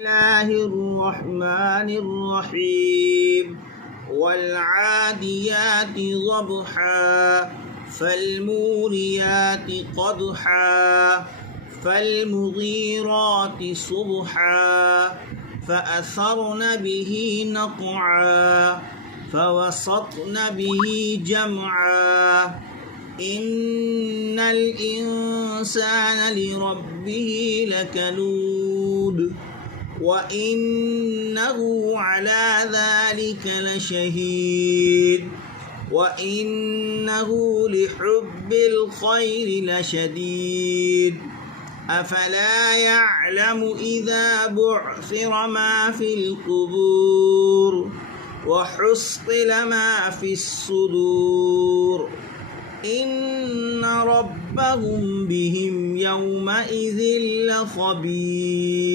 الله الرحمن الرحيم والعاديات ضبحا فالموريات قدحا فالمغيرات صبحا فأثرن به نقعا فوسطن به جمعا إن الإنسان لربه لكنود وإنه على ذلك لشهيد وإنه لحب الخير لشديد أفلا يعلم إذا بعثر ما في القبور وحصل ما في الصدور إن ربهم بهم يومئذ لخبير.